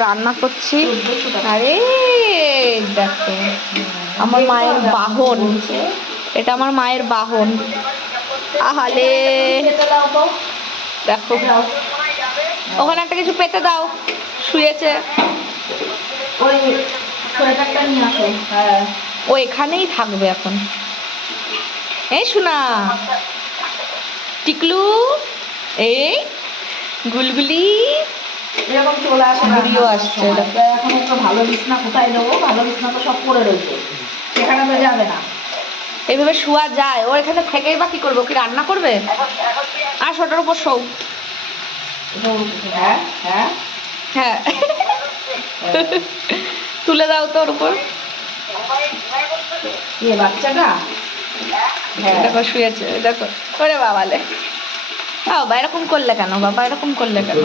রান্না করছি। আরে দেখো আমার মায়ের বাহন, এটা আমার মায়ের বাহন। আহালে দেখো ওখানে একটা কিছু পেতে দাও, শুয়েছে। ও এখানেই থাকবে এখন। এই শোনা টিকলু, এই গুলগুলি এরকম চলে আসে, গুড়িও আসছে। এখন একটা ভালো বিছনা কোথায় দেবো? ভালো বিছনা তো সব পড়ে রয়েছে, সেখানে তো যাবে না। এইভাবে শোয়া যায়? ও এখানে থেকেই বা কি করবো? কি রান্না করবে? আর ওটার উপর শোও। হ্যাঁ হ্যাঁ হ্যাঁ তুলে দাও তো ওর উপর। বাচ্চাটা দেখো শুয়েছে, দেখো। ওরে বাবালে, বাবা এরকম করলে কেন? বাবা এরকম করলে কেন?